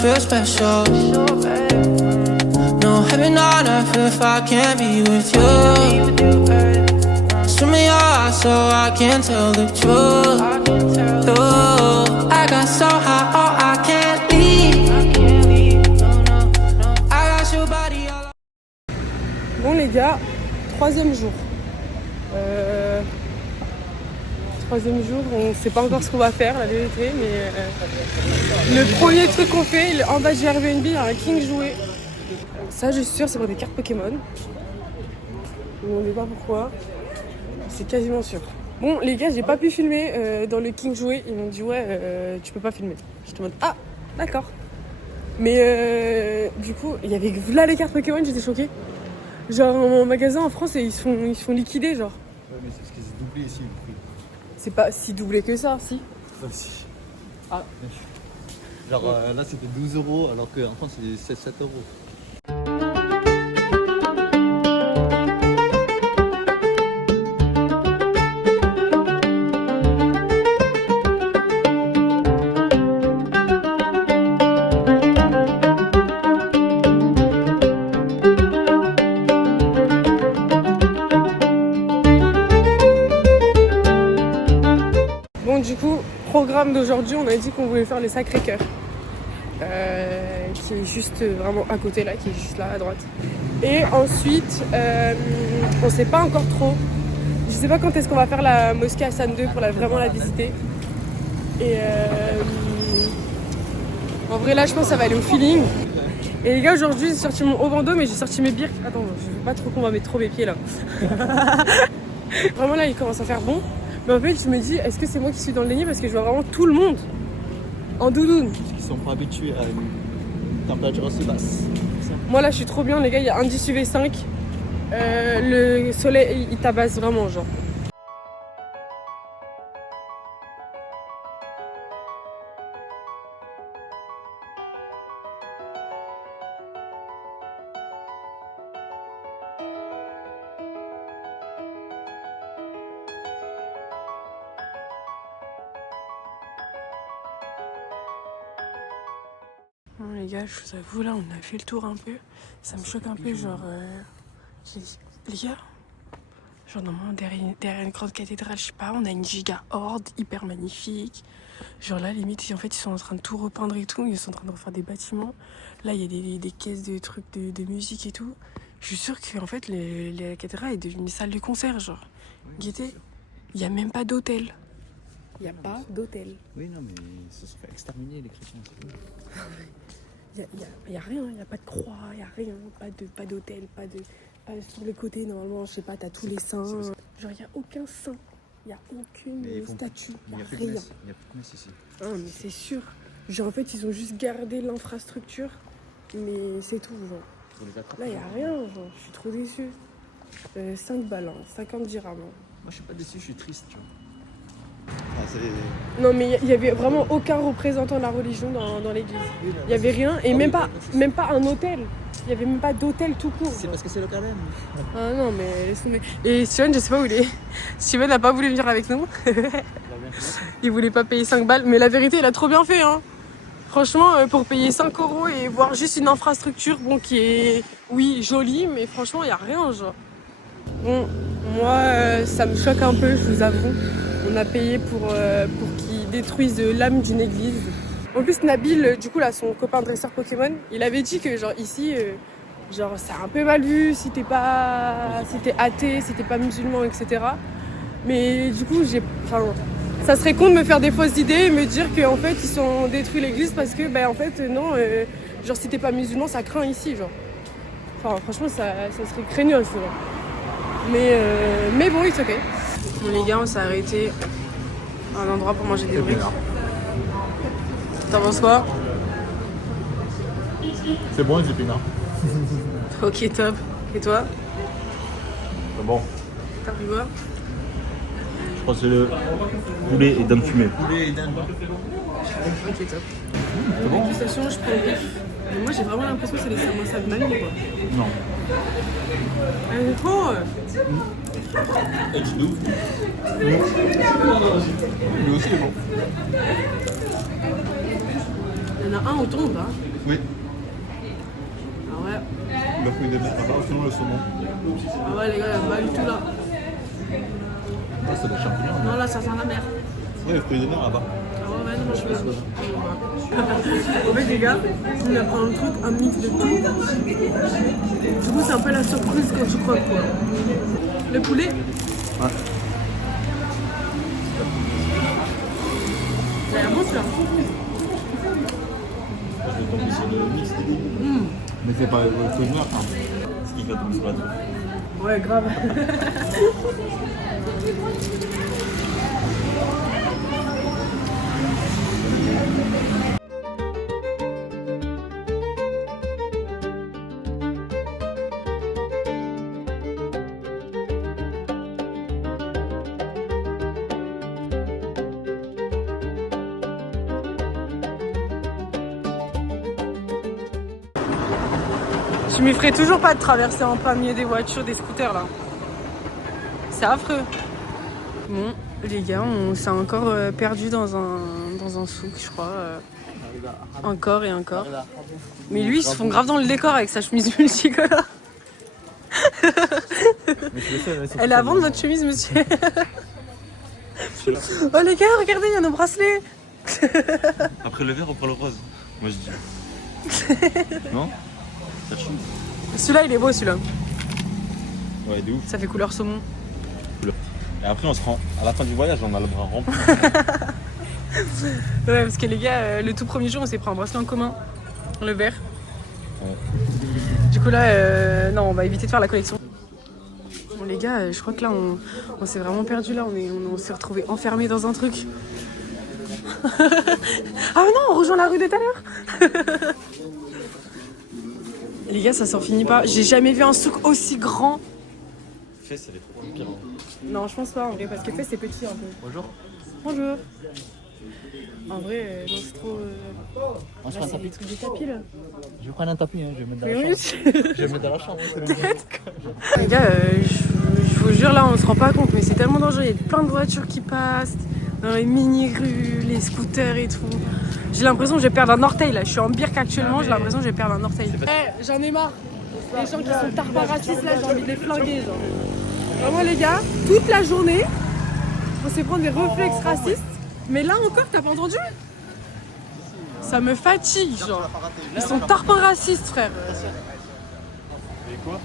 feel special. No heaven on earth if I can't be with you. Swim in your eyes so I can tell the truth. Though I got so high, oh I can't leave. I got your body all. Bon les gars, troisième jour. Troisième jour, on sait pas encore ce qu'on va faire, la vérité, mais le premier truc qu'on fait, en bas du Airbnb, il y a un King jouet. Ça, je suis sûre, c'est pour des cartes Pokémon. Je ne me demandez pas pourquoi. C'est quasiment sûr. Bon, les gars, j'ai pas pu filmer dans le King jouet. Ils m'ont dit, ouais, tu peux pas filmer. Je te demande, ah, d'accord. Mais du coup, il y avait là les cartes Pokémon, j'étais choquée. Genre, en magasin en France, ils se font liquider, genre. Ouais, mais c'est parce qu'ils ont doublé ici le prix. C'est pas si doublé que ça, si. Ça aussi. Ah. Genre là c'était 12 € alors qu'en France c'est 7 €. Du coup, programme d'aujourd'hui, on a dit qu'on voulait faire les Sacré-Cœur, qui est juste vraiment à côté là, qui est juste là à droite. Et ensuite, on sait pas encore trop. Je sais pas quand est-ce qu'on va faire la mosquée Hassan II pour vraiment la visiter. Et en vrai là, je pense que ça va aller au feeling. Et les gars, aujourd'hui j'ai sorti mon haut bandeau, mais j'ai sorti mes birks. Attends, je veux pas trop qu'on va mettre trop mes pieds là. Vraiment là, il commence à faire bon. Mais en fait, je me dis, est-ce que c'est moi qui suis dans le déni parce que je vois vraiment tout le monde en doudoune. Parce qu'ils sont pas habitués à une température aussi basse. Moi là, je suis trop bien, les gars, il y a indice UV5. Le soleil, il tabasse vraiment, genre. Bon, les gars, je vous avoue, là, on a fait le tour un peu. Ça me choque un peu, genre... Les gars, genre, normalement, derrière une grande cathédrale, je sais pas, on a une giga horde hyper magnifique. Genre là, limite, en fait, ils sont en train de tout repeindre et tout. Ils sont en train de refaire des bâtiments. Là, il y a des caisses de trucs de musique et tout. Je suis sûre qu'en fait, la cathédrale est devenue une salle de concert, genre. Guettez, il n'y a même pas d'hôtel. Il n'y a pas d'hôtel. Oui, non, mais ils se sont fait exterminer les chrétiens. Il y a rien, il n'y a pas de croix, il n'y a rien, pas d'hôtel, pas sur les côtés, normalement, je sais pas, t'as tous les saints. Genre, il n'y a aucun saint, il n'y a aucune statue, il n'y a rien. Il n'y a plus de messe ici. Ah, mais c'est sûr. Genre, en fait, ils ont juste gardé l'infrastructure, mais c'est tout, genre. Là, il n'y a rien, genre, je suis trop déçue. 5 balles, hein, 50 dirhams. Moi, je suis pas déçu, je suis triste, tu vois. Non mais il y avait vraiment aucun représentant de la religion dans l'église. Il y avait rien et même pas un hôtel. Il y avait même pas d'hôtel tout court. C'est parce que c'est le carême. Ah non mais laisse tomber. Et Steven, je sais pas où il est. Steven n'a pas voulu venir avec nous. Il voulait pas payer 5 balles. Mais la vérité, il a trop bien fait, hein. Franchement, pour payer 5 € et voir juste une infrastructure bon, qui est, oui, jolie, mais franchement, il n'y a rien, genre. Bon, moi, ça me choque un peu, je vous avoue. On a payé pour qu'ils détruisent l'âme d'une église. En plus, Nabil, du coup, là, son copain dresseur Pokémon, il avait dit que, genre, ici, genre, c'est un peu mal vu si t'es athée, si t'es pas musulman, etc. Mais du coup, ça serait con de me faire des fausses idées et me dire qu'en fait, ils ont détruit l'église parce que, en fait, non, genre, si t'es pas musulman, ça craint ici, genre. Enfin, franchement, ça serait craignos, genre. Mais bon, it's ok. Bon les gars, on s'est arrêté à un endroit pour manger des briques. T'en penses quoi? C'est bon les épinards. Ok, top. Et toi? C'est bon. T'as pris quoi? Je pense que c'est le poulet et dinde fumée. Poulet et dinde. Ok, top. C'est bon? Dégustation, je prends le bif. Mais moi j'ai vraiment l'impression que c'est des samosas de Mali, quoi. Non. C'est trop. Et du doux. Lui aussi est bon. Il y en a un, on tombe, hein. Oui. Ah ouais. Le fruit de mer là-bas, sinon le saumon. Ah ouais, les gars, il y a pas du tout là. Ah, c'est des champignons. Non, là, ça sent la mer. Oui, le fruit de mer là-bas. Ah ouais, non, je suis En fait, les gars, il a pris un truc, un mix de tout. Du coup, c'est un peu la surprise quand tu croques, quoi. Le poulet. Ouais. Ça a l'air bon, celui-là. C'est le mix des légumes. Mais c'est pas le fruit de mer, hein. Ce qui va tomber sur la truffe. Ouais, grave. Je m'y ferais toujours pas de traverser en plein milieu des voitures, des scooters là. C'est affreux. Bon, les gars, on s'est encore perdu dans un souk, je crois. Encore et encore. Mais lui, ils se font grave dans le décor avec sa chemise multicolore. Elle est à vendre votre chemise, monsieur. Oh les gars, regardez, il y a nos bracelets. Après le vert, on prend le rose. Moi je dis. Non? Ça change. Celui-là, il est beau, celui-là. Ouais, de ouf. Ça fait couleur saumon. Et après, on se rend. À la fin du voyage, on a le bras rempli. Ouais, parce que les gars, le tout premier jour, on s'est pris un bracelet en commun. Le vert. Ouais. Du coup, là, non, on va éviter de faire la collection. Bon, les gars, je crois que là, on s'est vraiment perdu. Là, on s'est retrouvés enfermés dans un truc. Ah non, on rejoint la rue de tout à l'heure. Les gars, ça s'en finit pas. J'ai jamais vu un souk aussi grand. Fess, elle est trop pire. Non, je pense pas en vrai, parce que Fess, c'est petit un peu. Bonjour. Bonjour. En vrai, non, c'est trop. On se prend un tapis. Des tapis là. Je vais prendre un tapis, hein. Je vais mettre dans Mais la oui. chambre. Je vais mettre dans la chambre. Les gars, je vous jure, là, on se rend pas compte, mais c'est tellement dangereux. Il y a plein de voitures qui passent dans les mini-rues, les scooters et tout. J'ai l'impression que je vais perdre un orteil là. Je suis en birk actuellement, j'ai l'impression que je vais perdre un orteil. Eh, j'en ai marre. Les gens qui sont tarpins racistes là, j'ai envie de les flinguer. Genre. Vraiment, les gars, toute la journée, on s'est prendre des réflexes racistes. Mais là encore, t'as pas entendu? Ça me fatigue, genre. Ils sont tarpins racistes, frère. Et quoi?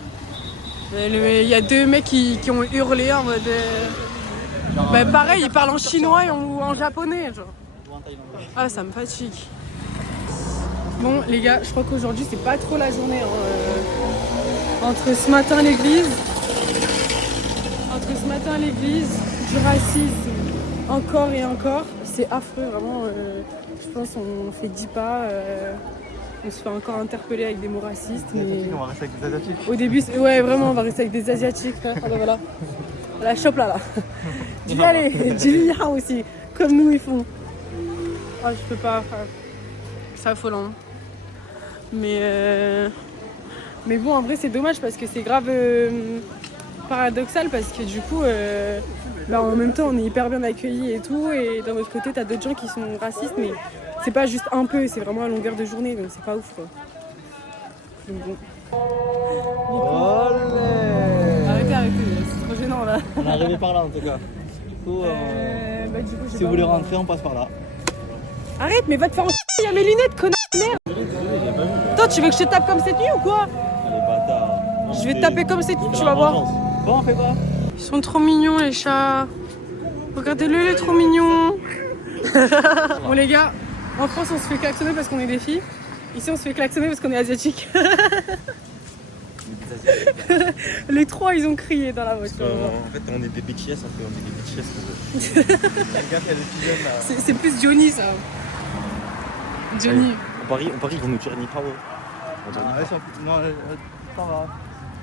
Il y a deux mecs qui ont hurlé en mode. Bah, pareil, ils parlent en chinois ou en japonais, genre. Ah, ça me fatigue. Bon, les gars, je crois qu'aujourd'hui, c'est pas trop la journée. Hein. Entre ce matin à l'église, du racisme, encore et encore, c'est affreux, vraiment. Je pense qu'on fait 10 pas, on se fait encore interpeller avec des mots racistes. Mais... On va rester avec des asiatiques. Au début, ouais, vraiment, on va rester avec des asiatiques, frère. Alors, voilà. La chope là. Dis allez, dis ya aussi, comme nous ils font. Ah, je peux pas, frère. C'est affolant. Mais bon, en vrai, c'est dommage parce que c'est grave paradoxal parce que du coup, bah, en même temps, on est hyper bien accueillis et tout. Et d'un autre côté, t'as d'autres gens qui sont racistes, mais c'est pas juste un peu, c'est vraiment à longueur de journée, donc c'est pas ouf quoi. Donc bon. Arrêtez, c'est trop gênant là. On est arrivé par là en tout cas. Du coup, Bah, du coup, si vous voulez rentrer, on passe par là. Arrête, mais va te faire en il y a mes lunettes, connard de merde. Toi, tu veux que je te tape comme cette nuit ou quoi? Allez, bâtard. Je vais te taper comme cette nuit, tu vas voir. Bon, on fait quoi? Ils sont trop mignons, les chats. Regardez-le, il est trop mignon. Bon, les gars, en France, on se fait klaxonner parce qu'on est des filles. Ici, on se fait klaxonner parce qu'on est asiatiques. Les trois, ils ont crié dans la voiture. En fait, on est des BTS, on est des BTS. Regarde, il y a des petits jeunes là. C'est plus Johnny, ça. Johnny. On parie, ils vont nous tirer ni power. Non, ça va.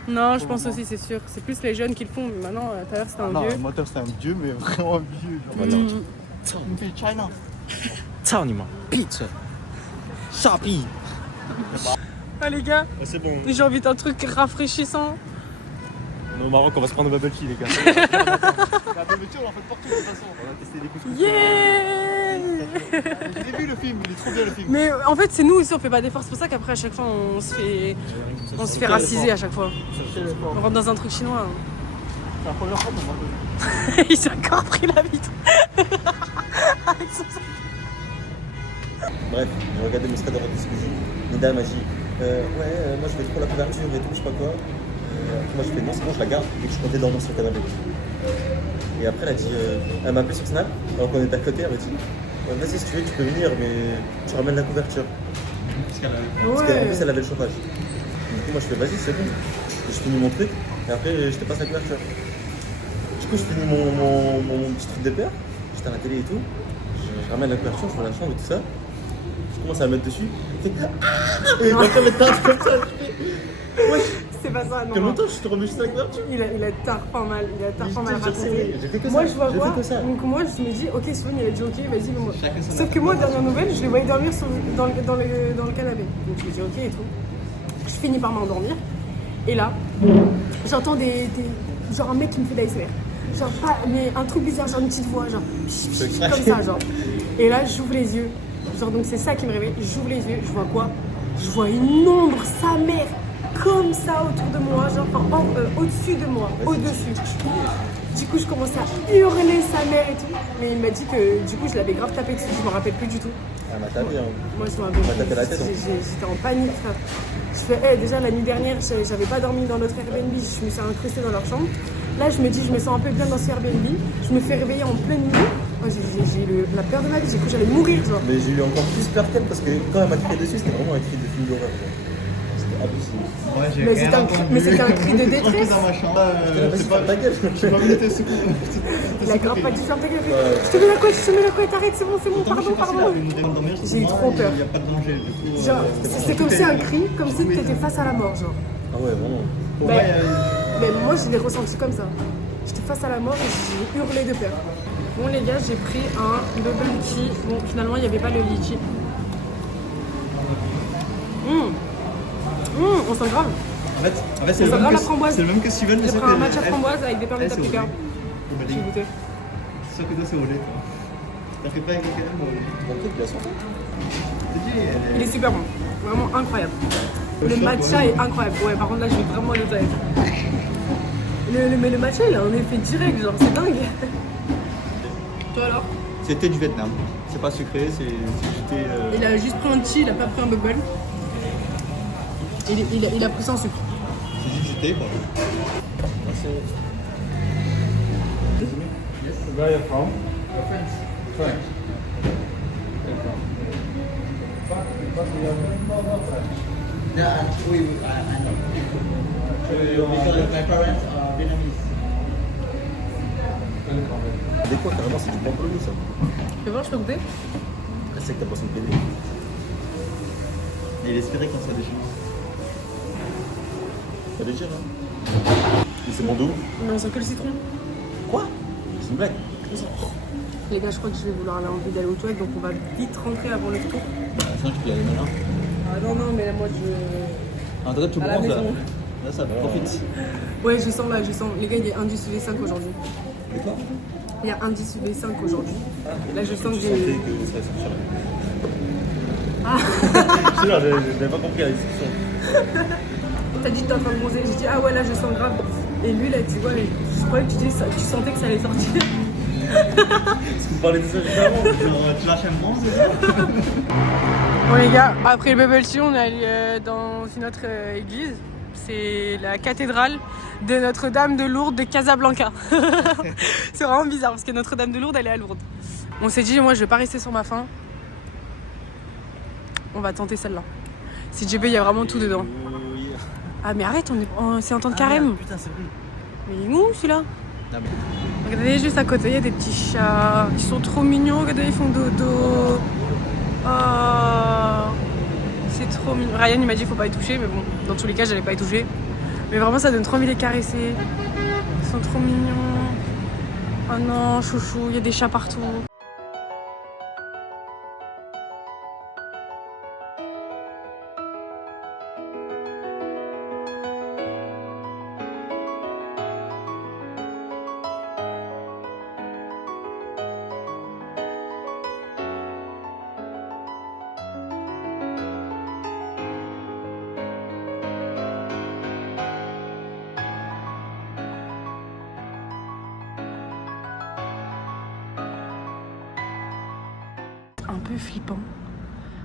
Non, je pense aussi, c'est sûr. C'est plus les jeunes qui le font, mais maintenant, tout à l'heure, c'était un Non, vieux. le moteur c'est un vieux, mais vraiment vieux. On fait China. China, pizza, Shopee. Ah, les gars, C'est bon. j'ai envie d'un truc rafraîchissant. Au Maroc, on va se prendre au bubble tea, les gars. La bubble tea, on en fait partout de toute façon. On va tester des couscous. Yeah. J'ai vu le film, il est trop bien le film. Mais en fait, c'est nous aussi, on fait pas d'efforts. C'est pour ça qu'après, à chaque fois, on se fait raciser à chaque fois. On rentre dans un truc chinois. C'est la première fois pour moi. Il s'est encore pris la vitre. Avec son sac. Bref, j'ai regardé mon thread de rediscussion. Nida m'a dit moi je vais trop la couverture et tout, je sais pas quoi. Moi je fais non, c'est bon, je la garde et que je comptais dormir sur le canapé. Et après elle a dit, elle m'a appelé sur Snap, alors qu'on était à côté, elle m'a dit vas-y si tu veux, tu peux venir, mais tu ramènes la couverture. Parce qu'en plus elle avait le chauffage. Du coup, moi je fais vas-y, c'est bon. Et je finis mon truc et après je te passe la couverture. Du coup, je finis mon petit truc de père, j'étais à la télé et tout. Je ramène la couverture, je vois la chambre et tout ça. Je commence à la mettre dessus. Et après, elle tape comme ça. C'est pas ça, non. Quel longtemps je suis revenu juste la couverture. Il a tarpin mal, à raconter. J'ai fait que ça. Moi, je vois J'ai quoi fait que ça. Donc, moi, je me dis, ok, Swan, il a dit, ok, vas-y, moi. Sauf que moi, dernière nouvelle, je les voyais dormir dans le canapé. Donc, je me dis, ok et tout. Je finis par m'endormir. Et là, j'entends genre un mec qui me fait d'ASMR. Genre, pas, mais un truc bizarre, genre une petite voix, genre, comme ça, genre. Et là, j'ouvre les yeux. Genre, donc c'est ça qui me réveille. J'ouvre les yeux, je vois quoi? Je vois une ombre, sa mère, comme ça autour de moi, genre, enfin, au-dessus de moi, au-dessus. Du coup, je commence à hurler sa mère et tout. Mais il m'a dit que, du coup, je l'avais grave tapé dessus, je me rappelle plus du tout. Elle m'a tapé. Moi, je me rappelle Elle m'a tapé la tête. J'étais en panique, frère. Je fais, déjà, la nuit dernière, j'avais pas dormi dans notre Airbnb, je me suis incrustée dans leur chambre. Là, je me dis, je me sens un peu bien dans ce Airbnb. Je me fais réveiller en pleine nuit. Oh, j'ai eu la peur de ma vie, j'ai cru que j'allais mourir, genre. Mais j'ai eu encore plus peur qu'elle parce que quand elle m'a crié dessus, c'était vraiment un cri de film d'horreur. C'était hallucinant. Ouais, j'ai Mais rien c'était un cri de J'étais tranquille détresse. dans ma chambre. Vas-y, ferme ta gueule. Je pas venu te secouer. Il a grave pas dit ferme ta gueule. Je te mets la couette, arrête, c'est bon, pardon. J'ai eu trop peur. Il n'y a pas de danger. Du coup, Genre, c'est comme si un cri, comme si t'étais face à la mort, genre. Ah ouais, vraiment. Mais moi, je l'ai ressenti comme ça. J'étais face à la mort et j'ai hurlé de peur. Bon, les gars, j'ai pris un double litchi. Bon, finalement, il n'y avait pas le litchi. On sent grave. En fait, Ça grave la framboise. c'est le même que Steven, mais J'ai sauf pris un que matcha elle- framboise avec des perles de elle, c'est au paprika. lait. Au J'ai lait. goûté. Sauf que toi, c'est au lait. Toi. T'as fait pas avec le canal au lait. Ton truc, il a son temps. Il est super bon. Vraiment incroyable. Le choc, matcha ouais. est incroyable. Ouais, par contre, là, je vais vraiment le tailler. Mais le matcha, il a un effet direct, genre, c'est dingue. Toi alors? C'était du Vietnam. C'est pas sucré, c'est jeté. Il a juste pris un tea, il a pas pris un bubble. Il a pris sans sucre. C'est juste jeté quoi. Where are you from? France. Yeah, I know. Because my parents are Vietnamese. Des quoi, carrément, c'est du pamplemousse. Ça. Tu veux voir, je peux goûter? Ah, c'est que t'as pas son PD. Et il espérait qu'on soit des gens. Faut le dire, hein. Et c'est bon d'où? Mais on sent que le citron. Quoi? C'est une blague. Les gars, je crois que je vais vouloir aller envie d'aller aux toilettes, donc on va vite rentrer avant le tour. Sinon, tu peux y aller maintenant. Ah non, mais là, moi, je... En tout cas, tu À la bronzes là. maison. Là, ça profite. Ouais, je sens là, je sens. Les gars, il y a indice V5 aujourd'hui. Et quoi? Il y a indice V5 aujourd'hui. Et là, je sens que Je sentais j'ai... que ça allait sortir. Ah. Je te jure, j'avais pas compris la discussion. T'as dit que t'es en train de bronzer. J'ai dit, ah ouais, là, je sens grave. Et lui, il a dit, ouais, je croyais que tu sentais que ça allait sortir. Parce que vous parlez de ça juste avant. Genre, tu lâches un bronze, c'est ça? Bon les gars, après le bubble tea, on est allé dans une autre église. C'est la cathédrale de Notre-Dame de Lourdes de Casablanca. C'est vraiment bizarre parce que Notre-Dame de Lourdes, elle est à Lourdes. On s'est dit, moi je vais pas rester sur ma faim. On va tenter celle-là. Si JB, il y a vraiment tout dedans. Ah mais arrête, c'est en temps de carême. Putain, c'est vrai. Mais il est où celui-là? Non, mais... Regardez juste à côté, il y a des petits chats. Ils sont trop mignons, regardez, ils font dodo. Oh, c'est trop mignon. Ryan il m'a dit qu'il faut pas y toucher, mais bon, dans tous les cas, j'allais pas y toucher. Mais vraiment, ça donne trop envie de les caresser. Ils sont trop mignons. Oh non, chouchou, il y a des chats partout. un peu flippant.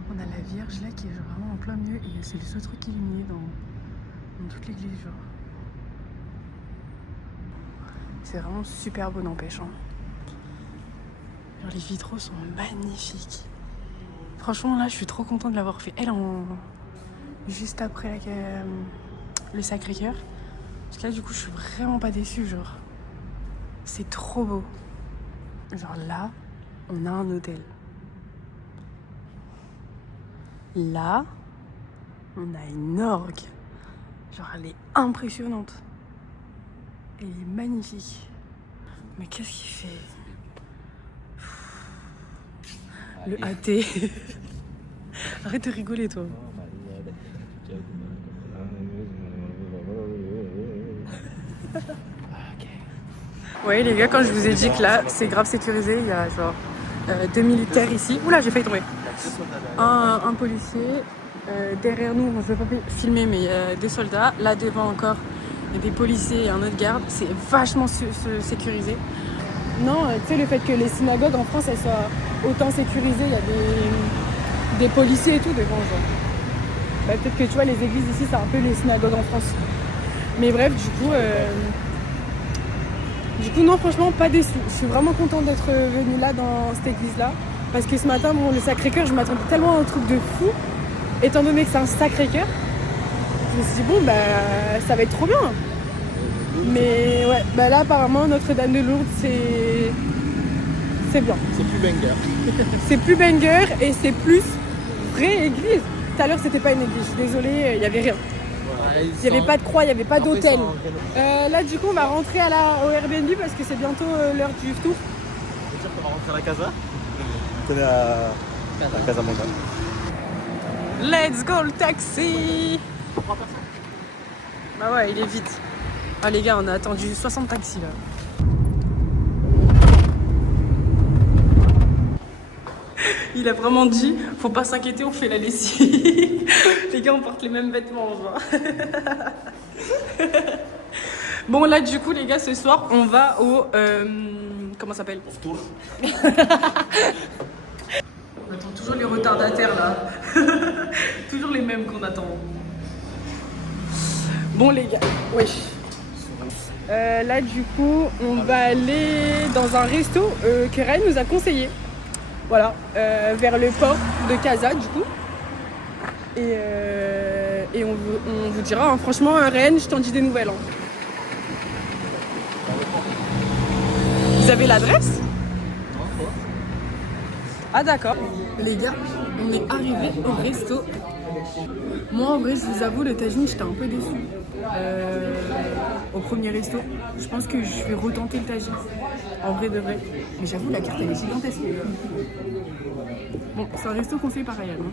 On a la Vierge là qui est genre vraiment en plein milieu et c'est le seul truc illuminé dans toute l'église genre. C'est vraiment super beau n'empêche. Hein. Genre les vitraux sont magnifiques. Franchement là je suis trop contente de l'avoir fait. Elle en juste après le Sacré-Cœur. Parce que là du coup je suis vraiment pas déçue genre. C'est trop beau. Genre là, on a un hôtel. Là, on a une orgue. Genre elle est impressionnante. Elle est magnifique. Mais qu'est-ce qu'il fait? Le AT. Arrête de rigoler toi. Ouais les gars, quand je vous ai dit que là c'est grave sécurisé, il y a genre 2 militaires ici. Oula j'ai failli tomber. Un policier. Derrière nous, je ne vais pas filmer mais il y a 2 soldats. Là devant encore il y a des policiers et un autre garde. C'est vachement sécurisé. Non, tu sais le fait que les synagogues en France elles soient autant sécurisées, il y a des policiers et tout devant genre. Bah, peut-être que tu vois les églises ici c'est un peu les synagogues en France. Mais bref du coup non franchement pas déçue. Je suis vraiment contente d'être venue là dans cette église là. Parce que ce matin le Sacré-Cœur je m'attendais tellement à un truc de fou. Étant donné que c'est un Sacré-Cœur, je me suis dit bon bah ça va être trop bien. Mais ouais bah là apparemment Notre-Dame de Lourdes c'est bien. C'est plus banger. C'est plus banger et c'est plus vraie église. Tout à l'heure c'était pas une église, je suis désolée, il y avait rien. Il n'y avait pas de croix, il n'y avait pas d'hôtel. Là du coup on va rentrer au Airbnb parce que c'est bientôt l'heure du tour. Ça veut dire qu'on va rentrer à la casa. On connaît la casa mondiale. Let's go le taxi. Bah ouais il est vite. Ah les gars on a attendu 60 taxis là. Il a vraiment dit, faut pas s'inquiéter, on fait la lessive. Les gars, on porte les mêmes vêtements, genre. Bon, là, du coup, les gars, ce soir, on va au... comment ça s'appelle? On attend toujours les retardataires, là. Toujours les mêmes qu'on attend. Bon, les gars, wesh. Là, du coup, on va aller dans un resto que Rennes nous a conseillé. Voilà, vers le port de Casa du coup. Et on vous dira, hein, franchement, Rennes, je t'en dis des nouvelles. Hein. Vous avez l'adresse? Ah d'accord. Les gars, on est arrivés au resto. Moi en vrai, je vous avoue, le tagine, j'étais un peu déçue. Au premier resto, je pense que je vais retenter le tagine. En vrai de vrai. Mais j'avoue, la carte elle est gigantesque. Bon, c'est un resto conseillé par Ryan. Hein.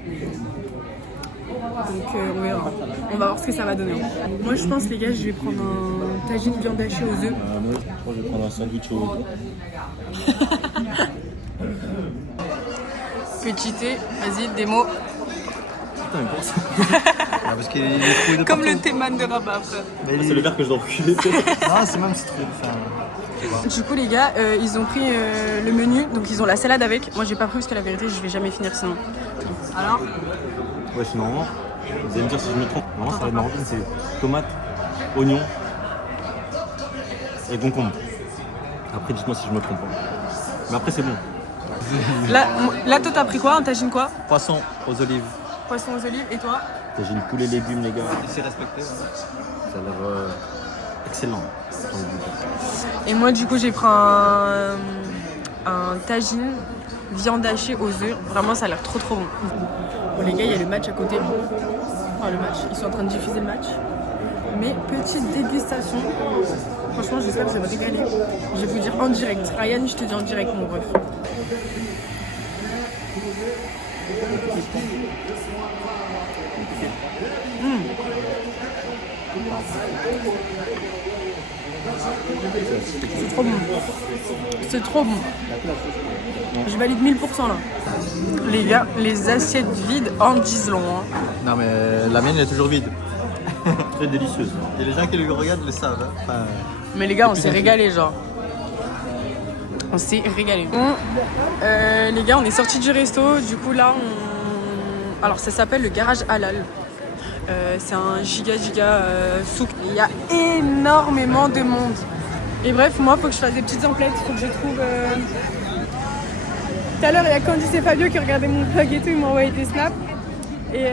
Donc on verra. On va voir ce que ça va donner. Moi je pense les gars, je vais prendre un tagine viande hachée aux œufs. Moi je vais prendre un sandwich au Petit thé, vas-y, des mots. Putain, mais pour ça. Parce qu'il est trouvé de Comme partout. le théman de Rabat, frère. C'est le verre que je dois reculer. Non, c'est même ce truc. Du coup les gars, ils ont pris le menu, donc ils ont la salade avec. Moi j'ai pas pris parce que la vérité je vais jamais finir sinon. Alors Ouais, c'est normalement. Vous allez me dire si je me trompe. Normalement, ça va être marocaine, c'est tomate, oignon et concombre. Après, dites-moi si je me trompe pas. Mais après, c'est bon. là toi t'as pris quoi? Un tagine quoi? Poisson aux olives. Poisson aux olives et toi? Tagine poulet, légumes, les gars. C'est respecté. Ça a l'air excellent. j'ai envie de dire. Et moi du coup j'ai pris un tagine viande hachée aux œufs. Vraiment ça a l'air trop bon. Bon les gars, il y a le match à côté. Enfin le match, ils sont en train de diffuser le match. Mais petite dégustation. Franchement j'espère que ça va régaler. Je vais vous dire en direct. Ryan, je te dis en direct mon ref. C'est trop bon. C'est trop bon. Je valide 1000% là. Les gars, les assiettes vides en disent long. Hein. Non, mais la mienne, elle est toujours vide. Très délicieuse. Et les gens qui le regardent le savent. Hein. Enfin, Mais les gars, on s'est régalé genre. On s'est régalé. Bon, les gars, on est sortis du resto. Du coup, là, alors, ça s'appelle le garage halal. C'est un giga souk. Il y a énormément de monde. Et bref, moi, faut que je fasse des petites emplettes. Faut que je trouve. Tout à l'heure, il y a Candice et Fabio qui regardaient mon vlog et tout. Ils m'ont envoyé des snaps. Et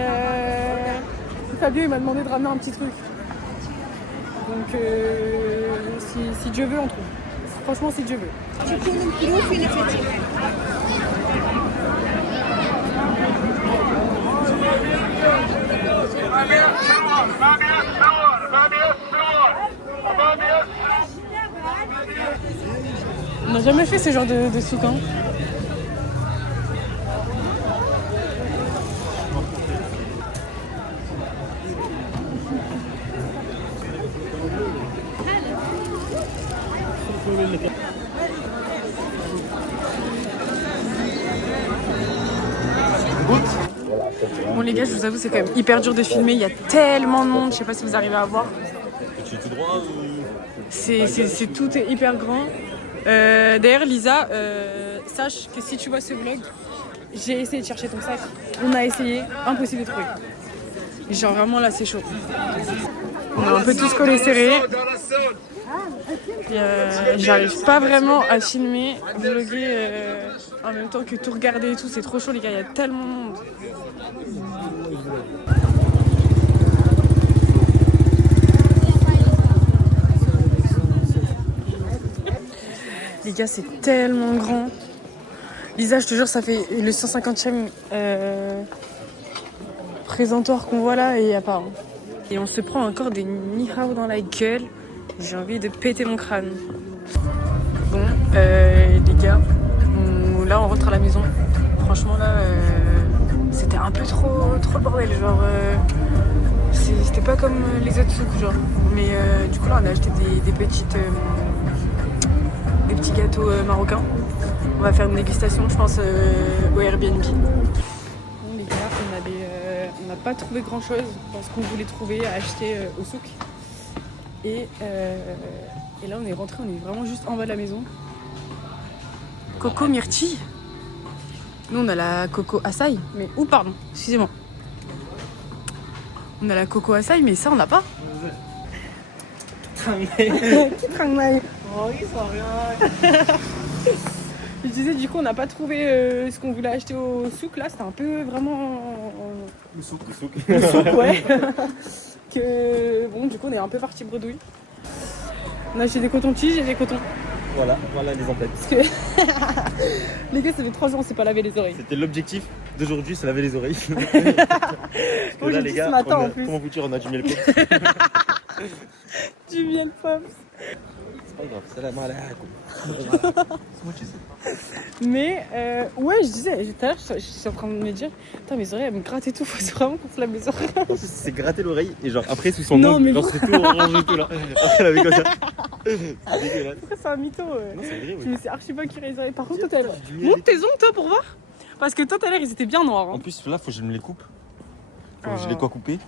Fabio, il m'a demandé de ramener un petit truc. Donc, si Dieu veut, on trouve. Franchement, si Dieu veut. On n'a jamais fait ce genre de souk, hein. Bon les gars, je vous avoue, c'est quand même hyper dur de filmer, il y a tellement de monde, je sais pas si vous arrivez à voir. Tu es tout droit ou... C'est tout est hyper grand. D'ailleurs Lisa, sache que si tu vois ce vlog, j'ai essayé de chercher ton sac. On a essayé, impossible de trouver. Genre vraiment là c'est chaud. On a un peu tous collés serrés. J'arrive pas vraiment à filmer, vlogger en même temps que tout regarder et tout. C'est trop chaud les gars, il y a tellement de monde. Les gars, c'est tellement grand. Lisa, je te jure, ça fait le 150e présentoir qu'on voit là et il n'y a pas. Hein. Et on se prend encore des ni-hao dans la gueule. J'ai envie de péter mon crâne. Bon, les gars, là on rentre à la maison. Franchement là, c'était un peu trop le bordel. Genre, c'était pas comme les autres souks, genre. Mais du coup là, on a acheté des petits gâteaux marocains. On va faire une dégustation, je pense, au Airbnb. Bon les gars, on n'a pas trouvé grand chose dans ce qu'on voulait trouver à acheter au souk. Et là on est rentré, on est vraiment juste en bas de la maison. Coco myrtille. Nous on a la coco açaï, mais pardon, excusez-moi. On a la coco açaï, mais ça on n'a pas. Je disais du coup on n'a pas trouvé ce qu'on voulait acheter au souk là, c'était un peu vraiment... Le souk. Le souk, ouais. Que bon du coup on est un peu parti bredouille. On a acheté des cotons-tiges et des cotons. Voilà les emplettes. Parce que les gars ça fait 3 jours on s'est pas lavé les oreilles. C'était l'objectif d'aujourd'hui, c'est laver les oreilles. Parce que là les gars, ce matin, en plus. Comment vous on a du miel pop. Du miel pop. C'est pas grave, c'est la malade. Mais ouais je disais, tout à l'heure je suis en train de me dire, putain mes oreilles elles me grattent et tout, faut vraiment qu'on se lave les oreilles. En plus c'est gratter l'oreille et genre après sous son non, ongle, mais genre c'est tout orange et tout là. Après elle avait comme ça. C'est dégueulasse. Après c'est un mytho. Non c'est vrai, Je oui. me suis archi pas curé les oreilles. Par contre toi t'as l'air... Monte tes ongles toi pour voir. Parce que toi tout à l'heure ils étaient bien noirs. Hein. En plus là faut que je me les coupe. Faut que je les couper.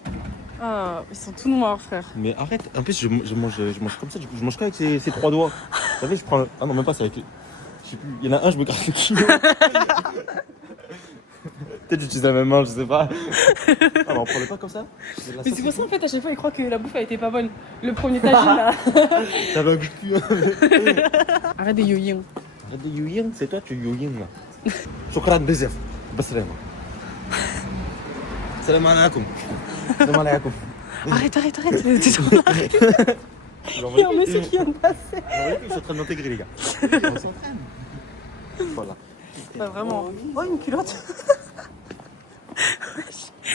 Ah, ils sont tout noirs, frère. Mais arrête, en plus je mange comme ça, je mange qu'avec ces 3 doigts. T'as vu, je prends. Ah non, même pas, c'est avec. Je sais plus, il y en a un, je me gratte le kilo. Peut-être j'utilise la même main, je sais pas. Ah, mais on prend le pas comme ça. Mais c'est pour ça en fait, à chaque fois ils croient que la bouffe a été pas bonne. Le premier tagine là. T'avais un goût de cul. Arrête de yo-yin. Arrête de yo-yin, c'est toi, tu yo-yin là. Shukran bezef. Bassalama. Salam alaikum. Salam alaikum. Arrête. Il y a un monsieur qui vient de passer. Je suis en train d'intégrer les gars. On s'entraîne. Voilà. Bah vraiment. Oh une culotte.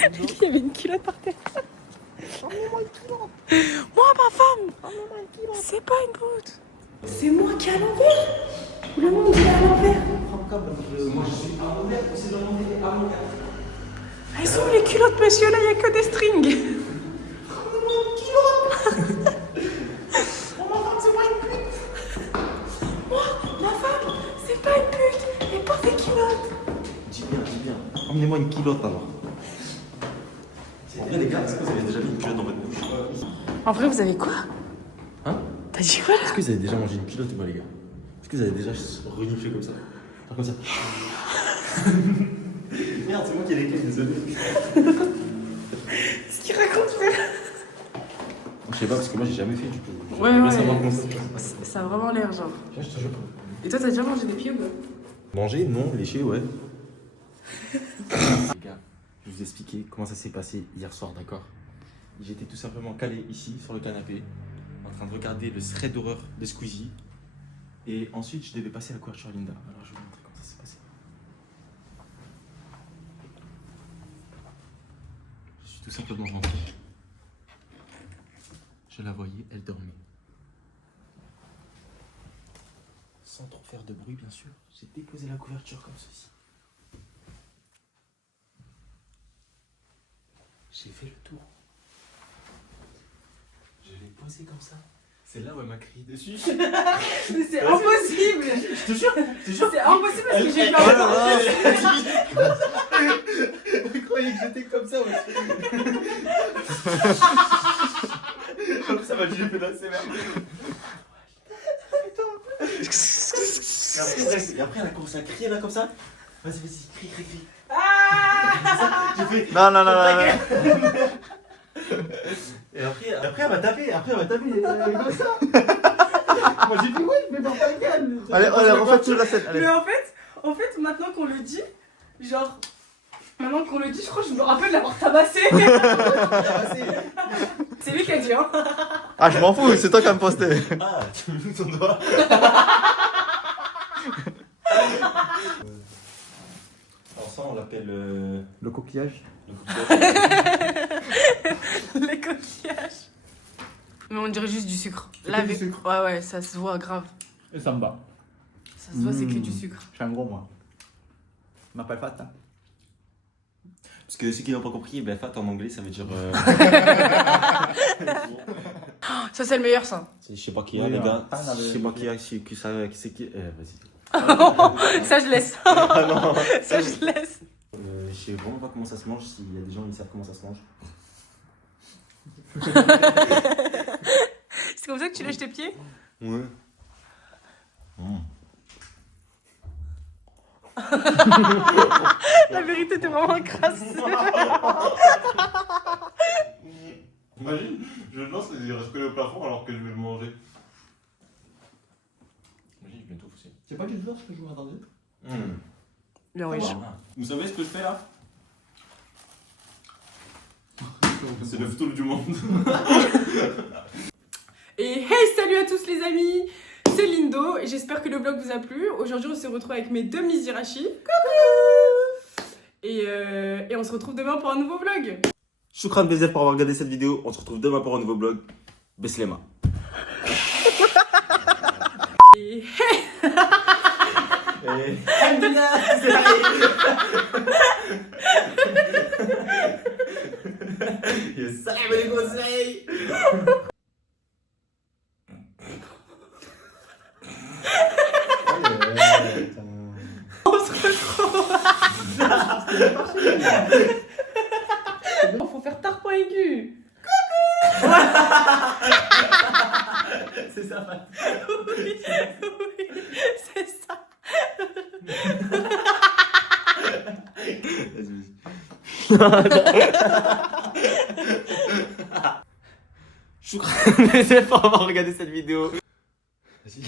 Il y avait une culotte par terre. Moi ma femme. C'est pas une boute. C'est moi qui est à l'envers. Le monde il est à l'envers. Moi je suis à l'envers, c'est le monde à l'envers. Elles sont où les culottes monsieur, là il n'y a que des strings. Ma femme, c'est pas une pute, elle porte des culottes. Dis bien. Emmenez-moi une culotte alors. En vrai les gars, est-ce que vous avez déjà mis une culotte dans votre bouche? En vrai vous avez quoi? Hein? T'as dit quoi là? Est-ce que vous avez déjà mangé une culotte ou pas les gars? Est-ce que vous avez déjà reniflé comme ça? Genre comme ça. Merde, c'est moi qui ai les clés, désolé. Ce qu'il raconte, frère. Je sais pas, parce que moi j'ai jamais fait du coup. Ouais, J'aimerais ouais. savoir comment ça se passe. Ça a vraiment l'air, genre. Je te jure pas. Et toi, t'as déjà mangé des pieds ou pas? Manger, non, lécher, ouais. Les gars, je vais vous expliquer comment ça s'est passé hier soir, d'accord? J'étais tout simplement calé ici, sur le canapé, en train de regarder le thread d'horreur de Squeezie. Et ensuite, je devais passer la couverture à Linda. Alors, je vais vous montrer comment ça s'est passé. Je suis tout simplement rentré. Je la voyais, elle dormait. Sans trop faire de bruit, bien sûr, j'ai déposé la couverture comme ceci. J'ai fait le tour. Je l'ai posé comme ça. C'est là où elle m'a crié dessus. Mais c'est impossible! Je te jure, C'est impossible parce que j'ai Oh là là, elle croyait que j'étais comme ça aussi. Comme ça, j'ai fait la sévère. Et après, elle a commencé à crier là comme ça. Vas-y, crie. J'ai fait. Non. Et après, elle m'a tapé. Comme ça. Moi, j'ai dit, ouais, mais pas ta gueule. Allez, refaites sur la scène. Allez. Mais en fait, maintenant qu'on le dit, genre. Maintenant qu'on le dit, je crois que je me rappelle l'avoir tabassé. C'est lui qui a dit, hein. Ah, je m'en fous, c'est toi qui as me posté. Ah, tu me joues ton doigt. Alors ça, on l'appelle Le coquillage. le coquillage. Les coquillages. Mais on dirait juste du sucre. que du sucre. Ouais, ça se voit grave. Et ça me bat. Ça se voit, c'est que du sucre. Je suis un gros, moi. Je m'appelle Fat. Hein. Parce que ceux qui n'ont pas compris, ben fat en anglais, ça veut dire. Ça, c'est le meilleur, ça. Je sais pas qui y a, Oui, les gars. ah, Je sais pas qui y a, qui c'est qui. Vas-y. Ça, je laisse. Ah non. Ça, je laisse. Je sais vraiment pas comment ça se mange. S'il y a des gens qui savent comment ça se mange. C'est comme ça que tu lèches tes pieds? Ouais. La vérité, t'es vraiment crasse. Imagine, je le lance et il reste collé au plafond alors que je vais le manger. Imagine, je m'étouffe aussi. C'est pas du tout ce que je vous attendais. Bien riche. Vous savez ce que je fais là? C'est le tour du monde. Et hey, salut à tous les amis, c'est Lindo et j'espère que le vlog vous a plu. Aujourd'hui, on se retrouve avec mes deux Mizirachi. Coucou! Et on se retrouve demain pour un nouveau vlog. Choukran Bezef pour avoir regardé cette vidéo. On se retrouve demain pour un nouveau vlog. Beslema. Et Salam alaikum. on se retrouve. Faut faire tard point aigu. C'est ça, Oui, c'est ça. Choukran Bezef pour avoir regardé cette vidéo. Vas-y.